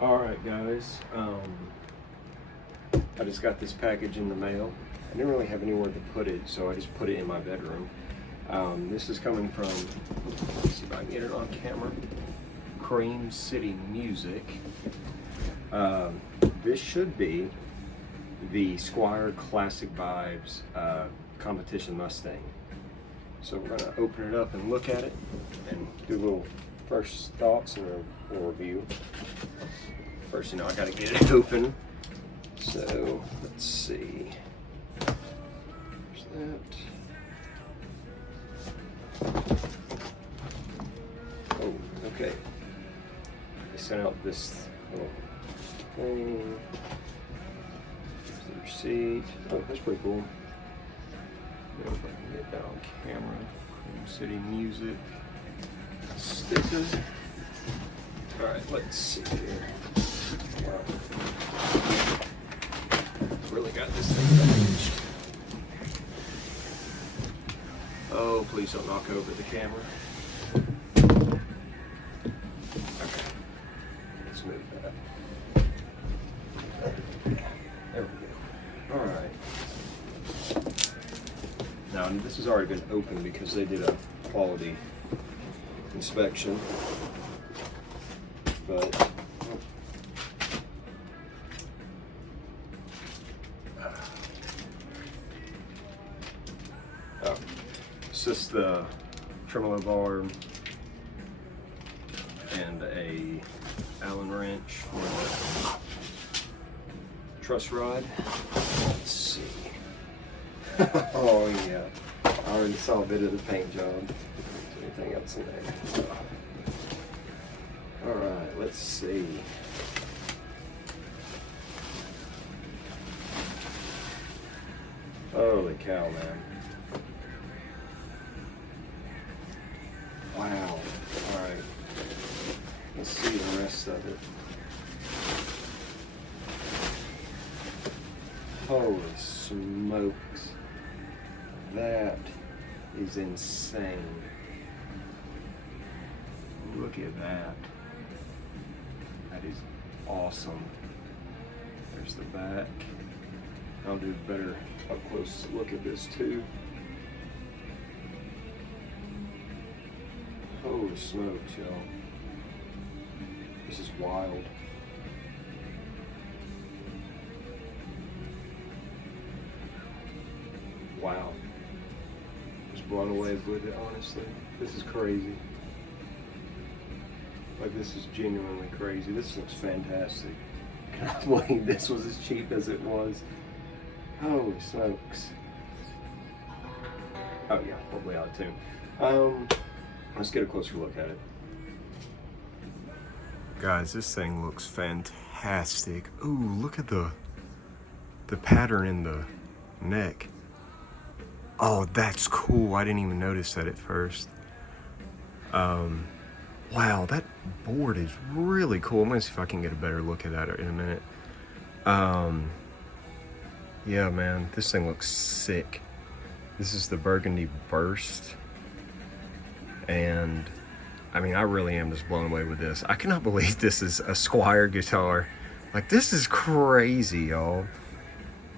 Alright guys, I just got this package in the mail. I didn't really have anywhere to put it, so I just put it in my bedroom. This is coming from, let's see if I can get it on camera, Cream City Music. This should be the Squire Classic Vibes competition Mustang. So we're gonna open it up and look at it and do a little first thoughts and a little review. First, I gotta get it open. So let's see. There's that. Oh, okay. They sent out this little thing. There's the receipt. Oh, that's pretty cool. I don't know if I can get that on camera. Cream City Music sticker. Alright, let's see here. Wow. Really got this thing packaged. Oh, please don't knock over the camera. Okay. Let's move that. There we go. Alright. Now, this has already been opened because they did a quality inspection. But it's just the tremolo bar and a Allen wrench for the truss rod. Let's see. Oh yeah, I already saw a bit of the paint job. Anything else in there? All right, let's see. Holy cow, man. Wow. All right. Let's see the rest of it. Holy smokes. That is insane. Look at that. That is awesome. There's the back. I'll do a better up close look at this too. Holy smokes, y'all. This is wild. Wow. Just blown away with it, honestly. This is crazy. Like, this is genuinely crazy. This looks fantastic. I cannot believe this was as cheap as it was. Holy smokes. Oh yeah, probably out of tune. Let's get a closer look at it. Guys, this thing looks fantastic. Ooh, look at the pattern in the neck. Oh, that's cool. I didn't even notice that at first. Wow, that board is really cool. I'm gonna see if I can get a better look at that in a minute. Yeah, man, this thing looks sick. This is the Burgundy Burst. And, I mean, I really am just blown away with this. I cannot believe this is a Squire guitar. Like, this is crazy, y'all.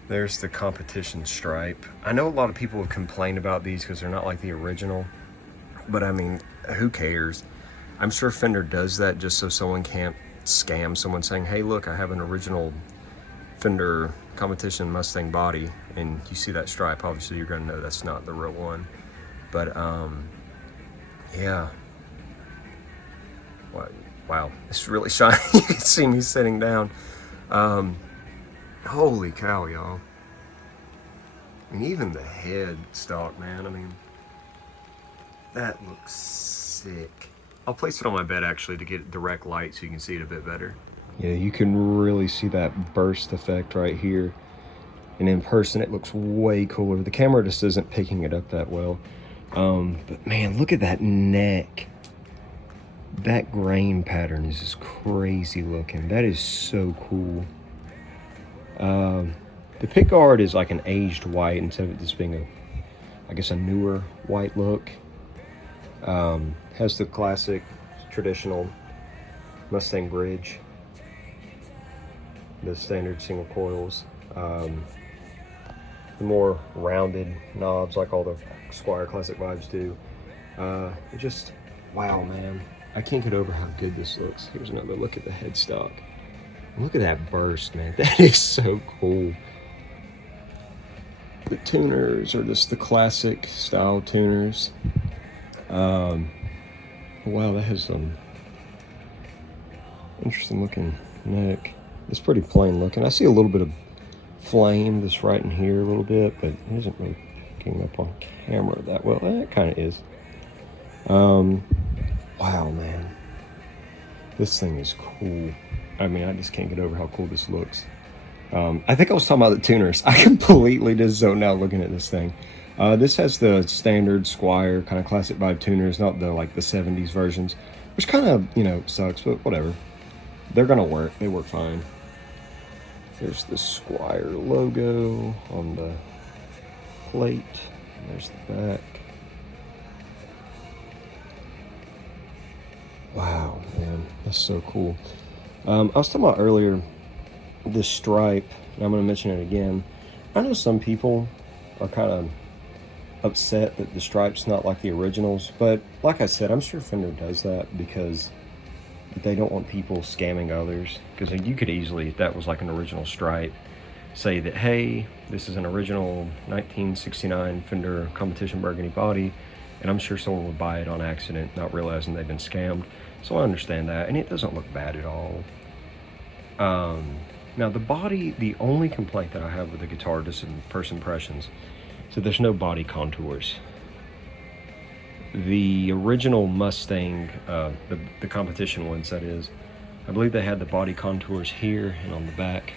There's the competition stripe. I know a lot of people have complained about these because they're not like the original. But, I mean, who cares? I'm sure Fender does that just so someone can't scam someone saying, hey, look, I have an original Fender competition Mustang body, and you see that stripe, obviously you're gonna know that's not the real one. But yeah, wow, it's really shiny. You can see me sitting down. Holy cow, y'all. I mean, even the head stock, man, I mean, that looks sick. I'll place it on my bed actually to get direct light so you can see it a bit better. Yeah, you can really see that burst effect right here. And in person, it looks way cooler. The camera just isn't picking it up that well. But man, look at that neck. That grain pattern is just crazy looking. That is so cool. The pickguard is like an aged white instead of this being I guess a newer white look. Has the classic traditional Mustang bridge. the standard single coils. The more rounded knobs like all the Squier Classic Vibes do. It just, wow, man. I can't get over how good this looks. Here's another look at the headstock. Look at that burst, man. That is so cool. The tuners are just the classic style tuners. Wow, that has some interesting looking neck. It's pretty plain looking. I see a little bit of flame that's right in here a little bit, but it isn't really picking up on camera that well. It kind of is. Wow, man. This thing is cool. I mean, I just can't get over how cool this looks. I think I was talking about the tuners. I completely just zoned out looking at this thing. This has the standard Squier kind of classic vibe tuners, not the like the 70s versions, which kind of, you know, sucks, but whatever. They're gonna work. They work fine. There's the Squier logo on the plate. There's the back. Wow, man, that's so cool. I was talking about earlier this stripe, and I'm going to mention it again. I know some people are kind of upset that the stripe's not like the originals, but like I said, I'm sure Fender does that because they don't want people scamming others. Because you could easily, if that was like an original stripe, say that, hey, this is an original 1969 Fender Competition Burgundy body, and I'm sure someone would buy it on accident, not realizing they've been scammed. So I understand that, and it doesn't look bad at all. Now the body, the only complaint that I have with the guitar, just in first impressions, so there's no body contours. The original Mustang, the competition ones, that is, I believe they had the body contours here and on the back.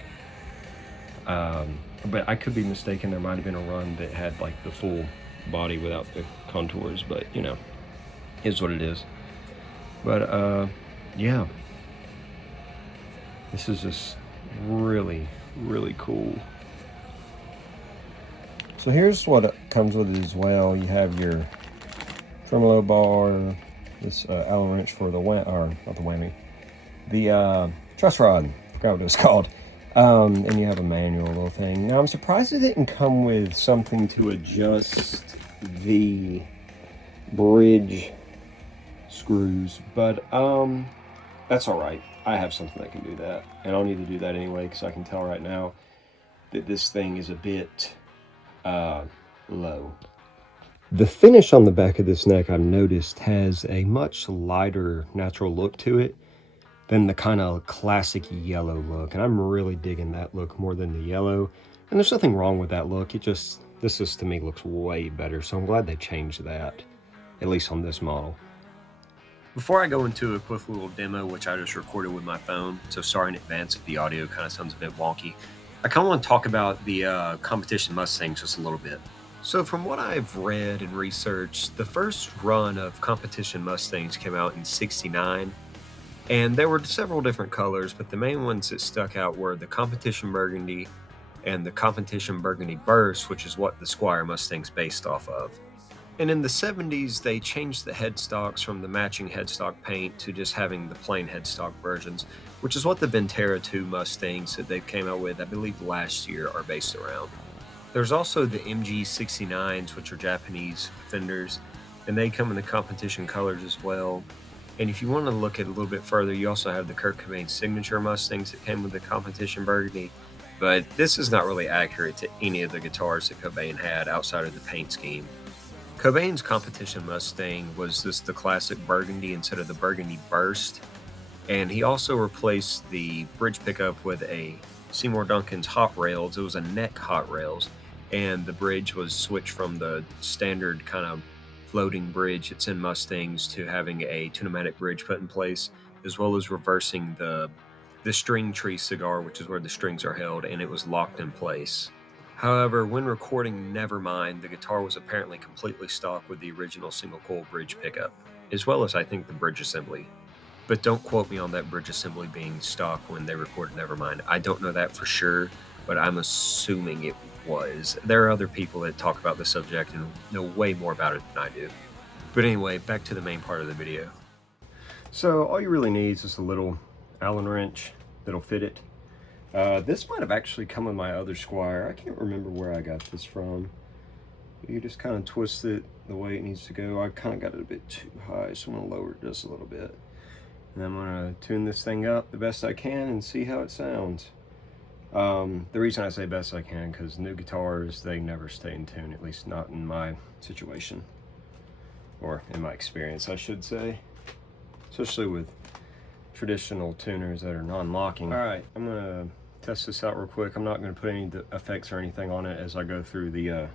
But I could be mistaken. There might have been a run that had like the full body without the contours, but you know, is what it is. But yeah, this is just really, really cool. So here's what comes with it as well. You have your tremolo bar, this Allen wrench for the the truss rod. I forgot what it was called. And you have a manual little thing. Now I'm surprised it didn't come with something to adjust the bridge screws, but that's all right. I have something that can do that, and I'll need to do that anyway because I can tell right now that this thing is a bit low. The finish on the back of this neck, I've noticed, has a much lighter natural look to it than the kind of classic yellow look, and I'm really digging that look more than the yellow. And there's nothing wrong with that look. This just to me looks way better, so I'm glad they changed that, at least on this model. Before I go into a quick little demo, which I just recorded with my phone, so sorry in advance if the audio kind of sounds a bit wonky, I kind of want to talk about the competition Mustangs just a little bit. So from what I've read and researched, the first run of competition Mustangs came out in '69, and there were several different colors, but the main ones that stuck out were the Competition Burgundy and the Competition Burgundy Burst, which is what the Squier Mustang's based off of. And in the 70s, they changed the headstocks from the matching headstock paint to just having the plain headstock versions, which is what the Ventera 2 Mustangs that they came out with, I believe last year, are based around. There's also the MG69s, which are Japanese Fenders, and they come in the competition colors as well. And if you want to look at it a little bit further, you also have the Kurt Cobain signature Mustangs that came with the competition Burgundy, but this is not really accurate to any of the guitars that Cobain had outside of the paint scheme. Cobain's competition Mustang was just the classic Burgundy instead of the Burgundy Burst, and he also replaced the bridge pickup with a Seymour Duncan's Hot Rails. It was a neck Hot Rails, and the bridge was switched from the standard kind of floating bridge that's in Mustangs to having a tunematic bridge put in place, as well as reversing the string tree cigar, which is where the strings are held, and it was locked in place. However, when recording Nevermind, the guitar was apparently completely stock with the original single coil bridge pickup, as well as I think the bridge assembly. But don't quote me on that bridge assembly being stock when they recorded Nevermind. I don't know that for sure, but I'm assuming it was. There are other people that talk about the subject and know way more about it than I do. But anyway, back to the main part of the video. So all you really need is just a little Allen wrench that'll fit it. This might have actually come with my other Squire. I can't remember where I got this from. You just kind of twist it the way it needs to go. I kind of got it a bit too high, so I'm going to lower it just a little bit. And I'm going to tune this thing up the best I can and see how it sounds. The reason I say best I can, because new guitars, they never stay in tune, at least not in my situation. Or in my experience, I should say. Especially with traditional tuners that are non-locking. Alright, I'm going to test this out real quick. I'm not going to put any effects or anything on it as I go through the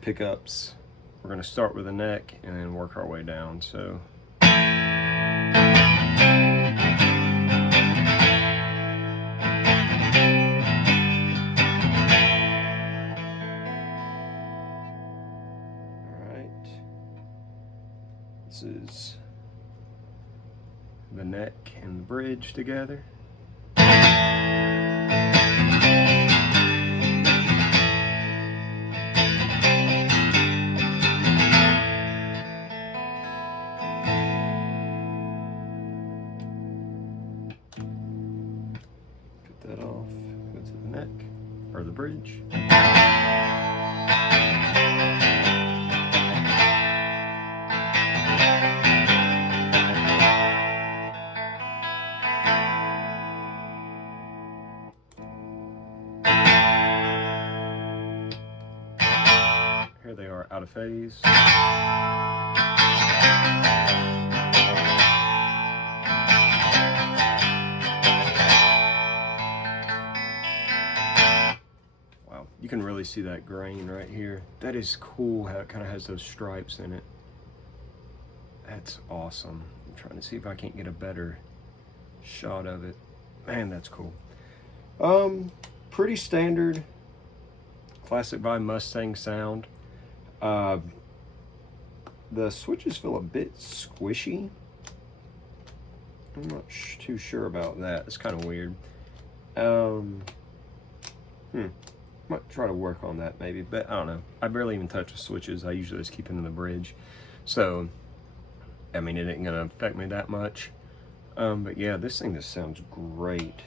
pickups. We're going to start with the neck and then work our way down. So alright, this is the neck and the bridge together. That off, go to the neck, or the bridge. Here they are out of phase. You can really see that grain right here. That is cool how it kind of has those stripes in it. That's awesome. I'm trying to see if I can't get a better shot of it. Man, that's cool. Pretty standard classic by Mustang sound. The switches feel a bit squishy. I'm not too sure about that. It's kind of weird. Might try to work on that maybe, but I don't know. I barely even touch the switches. I usually just keep them in the bridge. So, I mean, it ain't gonna affect me that much. But yeah, this thing just sounds great.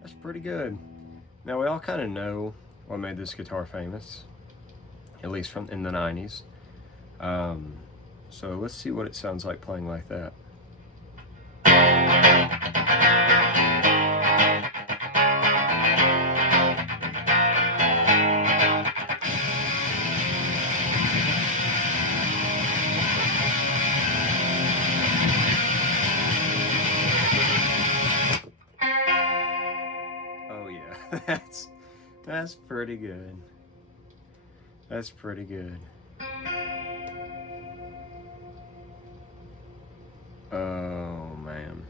That's pretty good. Now we all kind of know what made this guitar famous, at least from in the 90s. So let's see what it sounds like playing like that. That's pretty good. That's pretty good. Oh man.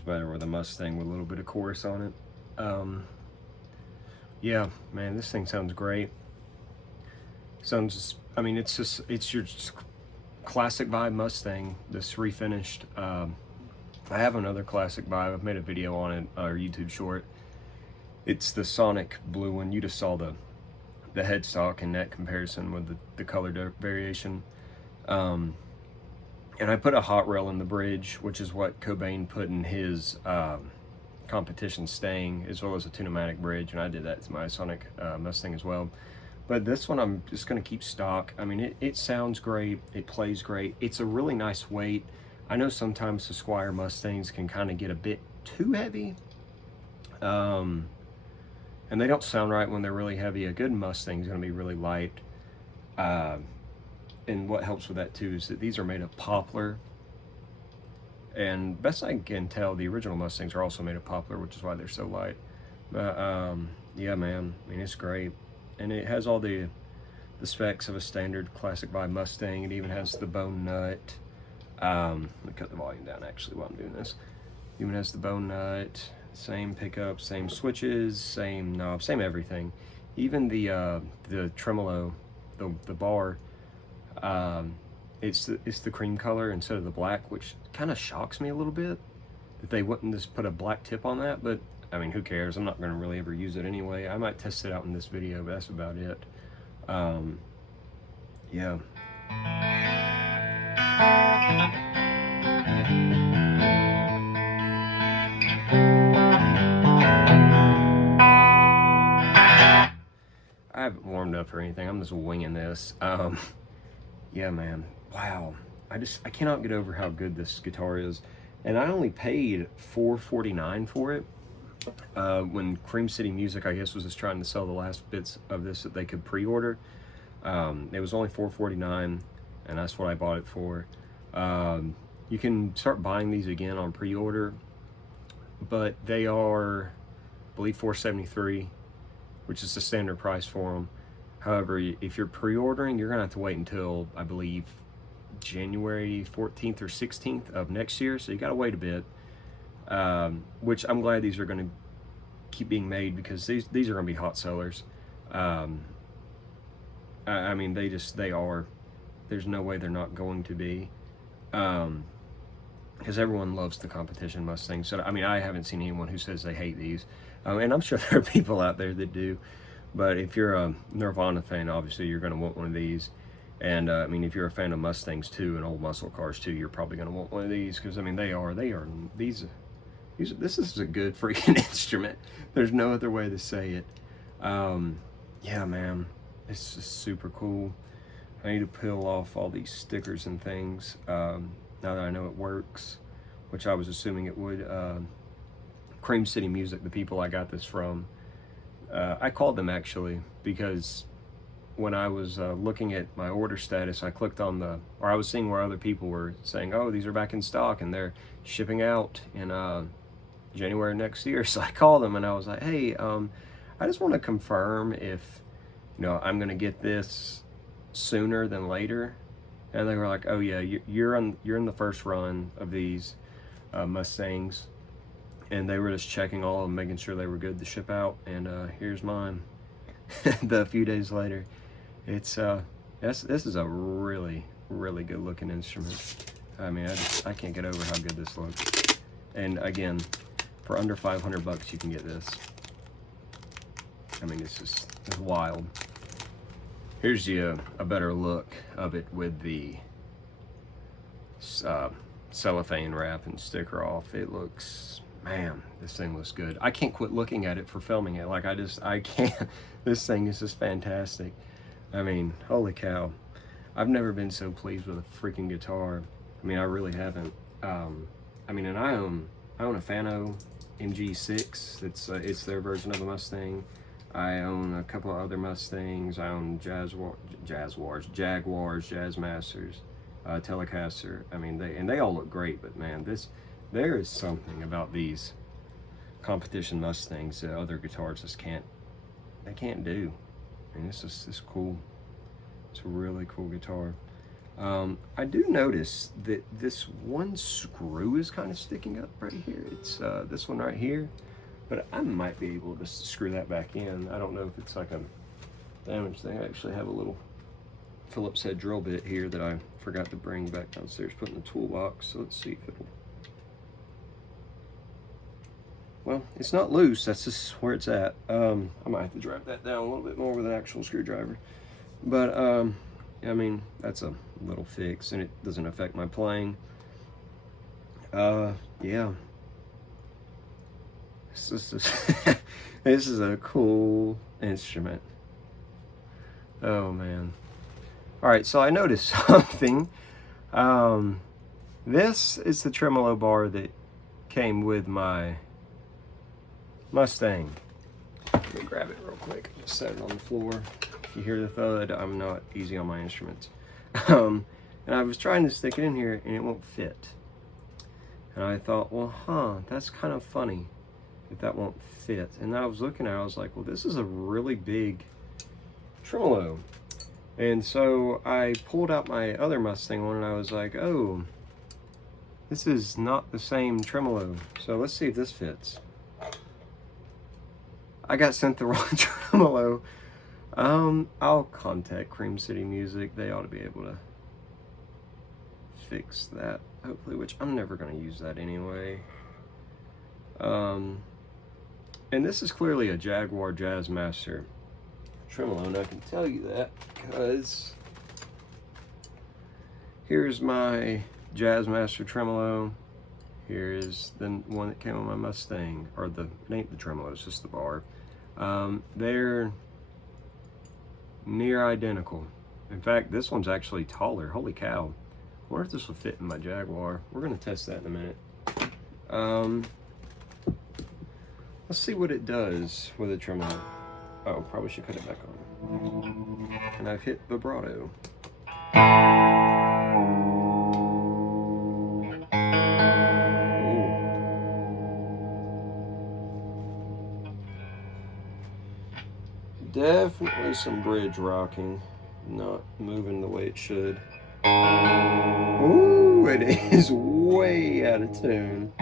sounds better with a Mustang with a little bit of chorus on it. Yeah, man, this thing sounds great. Sounds, I mean, it's your classic vibe Mustang, this refinished. I have another classic vibe. I've made a video on it, or YouTube short. It's the Sonic blue one. You just saw the headstock and net comparison with the color variation. And I put a hot rail in the bridge, which is what Cobain put in his competition Stang, as well as a Tune-O-Matic bridge, and I did that to my Sonic Mustang as well. But this one I'm just going to keep stock. I mean, it sounds great, it plays great, it's a really nice weight. I know sometimes the Squire Mustangs can kind of get a bit too heavy, and they don't sound right when they're really heavy. A good Mustang is going to be really light, and what helps with that too is that these are made of poplar, and best I can tell, the original Mustangs are also made of poplar, which is why they're so light. But yeah, man, I mean, it's great, and it has all the specs of a standard classic vibe Mustang. It even has the bone nut. Let me cut the volume down actually while I'm doing this. It even has the bone nut, same pickup, same switches, same knob, same everything. Even the tremolo, the bar, it's the cream color instead of the black, which kind of shocks me a little bit that they wouldn't just put a black tip on that. But I mean, who cares? I'm not going to really ever use it anyway. I might test it out in this video, but that's about it. Yeah. I haven't warmed up or anything. I'm just winging this. Yeah, man. Wow. I cannot get over how good this guitar is. And I only paid $4.49 for it. When Cream City Music, I guess, was just trying to sell the last bits of this that they could pre-order. It was only $4.49, and that's what I bought it for. You can start buying these again on pre-order, but they are, I believe, $4.73, which is the standard price for them. However, if you're pre-ordering, you're gonna have to wait until, I believe, January 14th or 16th of next year, so you gotta wait a bit. Which I'm glad these are gonna keep being made, because these are gonna be hot sellers. I mean, they are. There's no way they're not going to be. Because everyone loves the competition Mustang. So, I mean, I haven't seen anyone who says they hate these. And I'm sure there are people out there that do. But if you're a Nirvana fan, obviously you're going to want one of these. And, I mean, if you're a fan of Mustangs too, and old muscle cars too, you're probably going to want one of these. Because, I mean, this is a good freaking instrument. There's no other way to say it. Yeah, man. It's just super cool. I need to peel off all these stickers and things now that I know it works, which I was assuming it would. Cream City Music, the people I got this from, I called them actually, because when I was looking at my order status, I clicked on I was seeing where other people were saying, oh, these are back in stock and they're shipping out in January next year. So I called them and I was like, hey, I just want to confirm if, I'm going to get this sooner than later. And they were like, oh yeah, you're in the first run of these Mustangs. And they were just checking all of them, making sure they were good to ship out. And here's mine. A few days later. It's this is a really, really good looking instrument. I mean, I can't get over how good this looks. And again, for under $500 you can get this. I mean, it's wild. Here's a better look of it with the cellophane wrap and sticker off. It looks, man, this thing looks good. I can't quit looking at it for filming it. Like, I can't. This thing is just fantastic. I mean, holy cow. I've never been so pleased with a freaking guitar. I mean, I really haven't. I mean, and I own a Fano MG6. It's their version of a Mustang. I own a couple of other Mustangs. I own Jaguars, Jazzmasters, Telecaster. I mean, they all look great, but man, there is something about these competition Mustangs that other guitars just can't do. I mean, it's cool. It's a really cool guitar. I do notice that this one screw is kind of sticking up right here. It's this one right here, but I might be able to screw that back in. I don't know if it's like a damaged thing. I actually have a little Phillips head drill bit here that I forgot to bring back downstairs, put in the toolbox. So let's see if it'll. Well, it's not loose. That's just where it's at. I might have to drive that down a little bit more with an actual screwdriver. But I mean, that's a little fix, and it doesn't affect my playing. Yeah. This is a cool instrument. Oh man. All right, so I noticed something. This is the tremolo bar that came with my Mustang. Let me grab it real quick. Just set it on the floor. If you hear the thud, I'm not easy on my instruments. And I was trying to stick it in here and it won't fit. And I thought, well, that's kind of funny if that won't fit. And I was looking at it, I was like, well, this is a really big tremolo. And so I pulled out my other Mustang one and I was like, oh, this is not the same tremolo. So let's see if this fits. I got sent the wrong tremolo. I'll contact Cream City Music. They ought to be able to fix that, hopefully, which I'm never going to use that anyway. And this is clearly a Jaguar Jazzmaster tremolo, and I can tell you that because here's my Jazzmaster tremolo. Here is the one that came on my Mustang, or it ain't the tremolo, it's just the bar. They're near identical. In fact, this one's actually taller. Holy cow. I wonder if this will fit in my Jaguar. We're going to test that in a minute. Let's see what it does with a tremolo. Oh, probably should cut it back on. And I've hit vibrato. Definitely some bridge rocking, not moving the way it should. Ooh, it is way out of tune.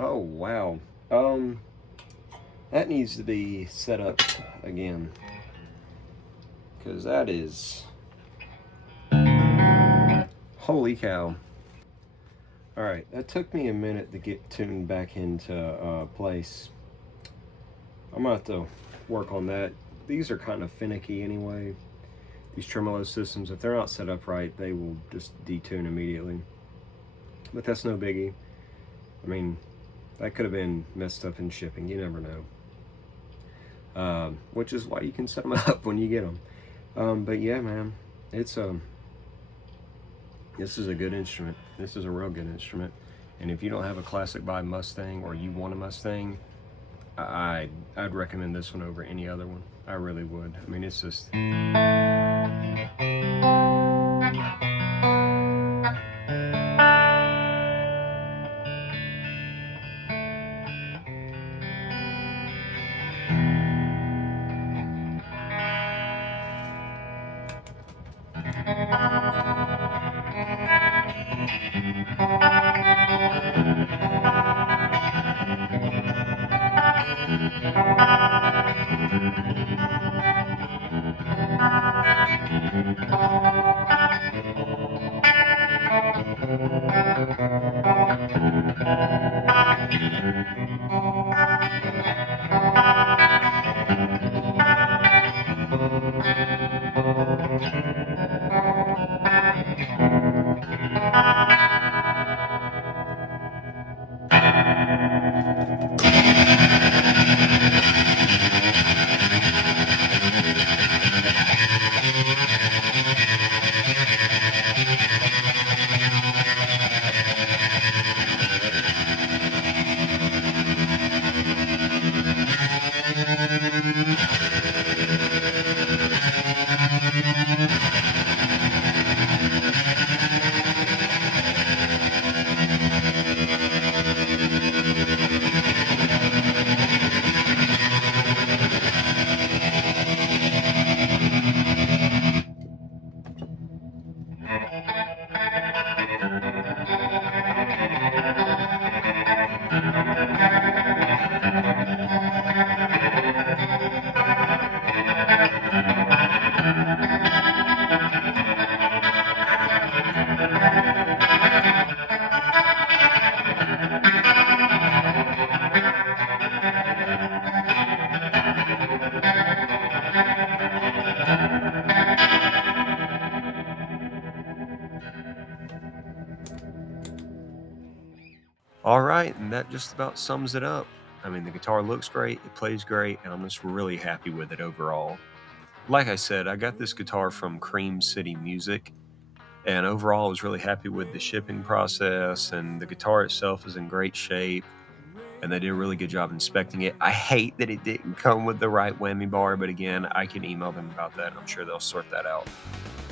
Oh wow. That needs to be set up again, because that is, holy cow. All right, that took me a minute to get tuned back into place. I'm gonna have to work on that. These are kind of finicky anyway. These tremolo systems, if they're not set up right, they will just detune immediately. But that's no biggie. I mean, that could have been messed up in shipping. You never know. Which is why you can set them up when you get them. But yeah, man, it's this is a good instrument. This is a real good instrument. And if you don't have a classic buy Mustang, or you want a Mustang, I'd recommend this one over any other one. I really would. I mean, it's just... right, and that just about sums it up. I mean, the guitar looks great, it plays great, and I'm just really happy with it overall. Like I said, I got this guitar from Cream City Music, and overall I was really happy with the shipping process, and the guitar itself is in great shape, and they did a really good job inspecting it. I hate that it didn't come with the right whammy bar, but again, I can email them about that. I'm sure they'll sort that out.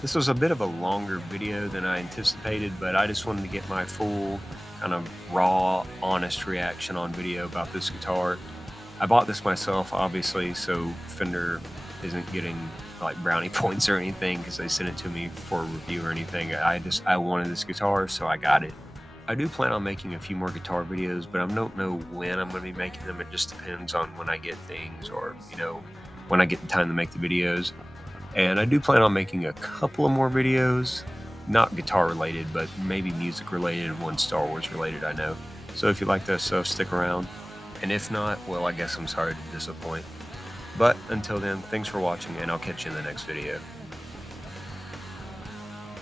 This was a bit of a longer video than I anticipated, but I just wanted to get my full kind of raw, honest reaction on video about this guitar. I bought this myself, obviously, so Fender isn't getting like brownie points or anything because they sent it to me for a review or anything. I wanted this guitar, so I got it. I do plan on making a few more guitar videos, but I don't know when I'm going to be making them. It just depends on when I get things, or when I get the time to make the videos. And I do plan on making a couple of more videos, not guitar related, but maybe music related and one Star Wars related, I know. So if you like that stuff, stick around. And if not, well, I guess I'm sorry to disappoint. But until then, thanks for watching, and I'll catch you in the next video.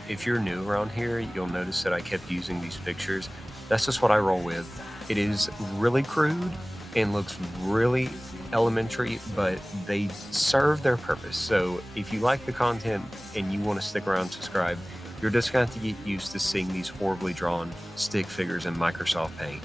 If you're new around here, you'll notice that I kept using these pictures. That's just what I roll with. It is really crude and looks really elementary, but they serve their purpose. So if you like the content and you want to stick around and subscribe, you're just going to have to get used to seeing these horribly drawn stick figures in Microsoft Paint.